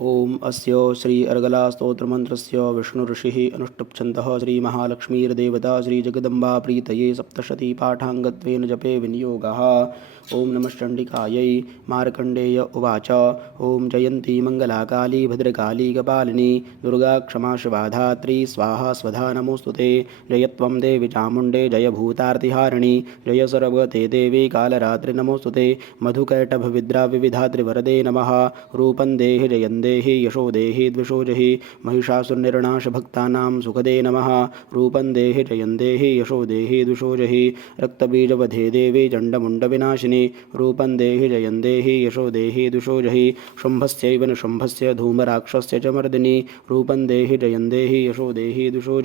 ॐ अस्य श्री अर्गलास्तोत्रमन्त्रस्य विष्णुऋषिः अनुष्टुप्छन्तः श्रीमहालक्ष्मीर्देवता प्रीतये सप्तशतीपाठाङ्गत्वेन जपे विनियोगः। ॐ नमश्चण्डिकायै मार्कण्डेय उवाच। ॐ जयन्ती मङ्गलाकाली भद्रकाली कपालिनी दुर्गा क्षमा शिवा धात्री स्वाहा स्वधा नमोऽस्तु ते। जयत्वं देवि चामुण्डे, जय भूतार्तिहारिणि, जय सर्वगते देवी कालरात्रि नमोऽस्तु ते। मधुकैटभविद्राविविधात्रिवरदे नमः। रूपं देहि जयन् देहि यशो देहि द्विषो जहि सुखदे नमः। रूपं देहि जयन् देहि यशो देहि द्विषो रक्तबीजवधे देवी चण्डमुण्डविनाशिनि। रूपं देहि जयन् देहि यशो देहि द्विषो जहि शुम्भस्यैव न शुम्भस्य धूमराक्षस्य च मर्दिनि। रूपं देहि जयन् देहि यशो देहि द्विषो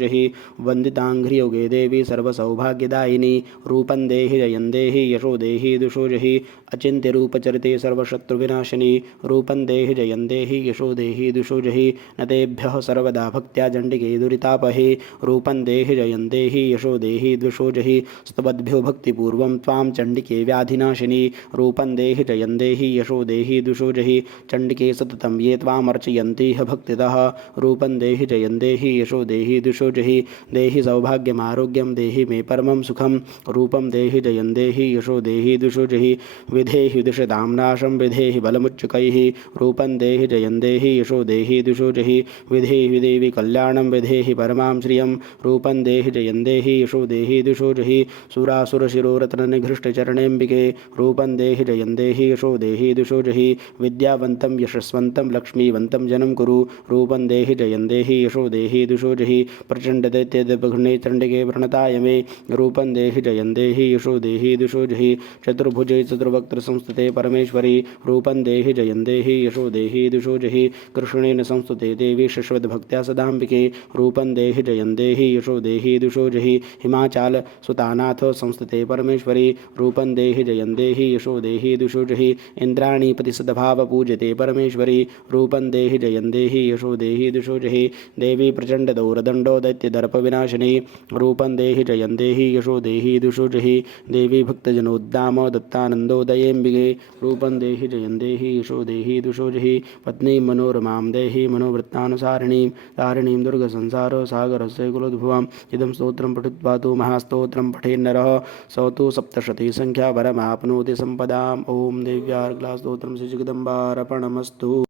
वन्दिताङ्घ्रियोगे देवी सर्वसौभाग्यदायिनी। रूपं देहि जयन् देहि यशो देहि द्विषो जहि अचिन्त्यरूपचरिते सर्वशत्रुविनाशिनी। रूपं देहि जयन् देहि यशो देहि द्विषो जहि, न तेभ्यः सर्वदा भक्त्या चण्डिके दुरितापहे, रूपं देहि जयन् देहि यशो देहि द्विषो जहि स्तवद्भ्यो भक्तिपूर्वं त्वां चण्डिके व्याधिनाशिनी, रूपं देहि जयन् देहि यशो देहि द्विषो जहि, चण्डिके सततं ये त्वामर्चयन्ति ह भक्तितः, रूपं देहि जयन् देहि यशो देहि द्विषो जहि, देहि सौभाग्यमारोग्यं देहि मे परमं सुखं, रूपं देहि जयन् देहि यशो देहि द्विषो जहि विधेहि दिशतां नाशं विधेहि बलमुच्चकैः, रूपं देहि जयन् देहि यशो देहि द्विषो जहि, विधेहि देवि कल्याणं विधेहि परमां श्रियं, रूपं देहि जयन् देहि यशो देहि द्विषो जहि, सुरासुरशिरोरत्ननिघृष्टचरणेऽम्बिके, रूपं देहि जयन् देहि यशो देहि द्विषो जहि, विद्यावन्तं यशस्वन्तं लक्ष्मीवन्तं जनं कुरु, रूपं देहि जयन् देहि यशो देहि द्विषो जहि प्रचण्डदैत्यदपघ्ने चण्डिके प्रणताय मे, रूपं देहि जयन् देहि यशो देहि द्विषो जहि, चतुर्भुजे चतुर्वक्त्रसंस्थिते परमेश्वरी, रूपं देहि जयन् देहि यशो देहि द्विषो जहि। कृष्णेन संस्तुते देवी शश्वद्भक्त्या सदाम्बिके, रूपं देहि जयन् देहि यशो देहि द्विषो जहि हिमाचाल सुतानाथ संस्थिते परमेश्वरी, रूपं देहि जयन् देहि यशो देहि द्विषो जहि इन्द्राणीपति सद्भाव पूजते परमेश्वरी, रूपं देहि जयन् देहि यशो देहि द्विषो जहि, देवी प्रचण्डदौरदण्डो दैत्यदर्पविनाशिनी, रूपं देहि जयन् देहि यशो देहि द्विषो जहि, देवी भक्तजनोद्दाम दत्तानन्दोदयेऽम्बिके, रूपं देहि जयन् देहि यशो देहि द्विषो जहि, पत्नीं मनोरमां देहि मनोवृत्तानुसारिणीं तारिणीं दुर्गसंसार सागरस्य कुलोद्भवाम् इदं स्तोत्रं पठित्वा तु महास्तोत्रं पठेन्नरः। स तु सप्तशतीसङ्ख्या वरमाप्नोति सम्पदाम्। ॐ देव्यार्ग्लास्तोत्रं श्रीजगदम्बार्पणमस्तु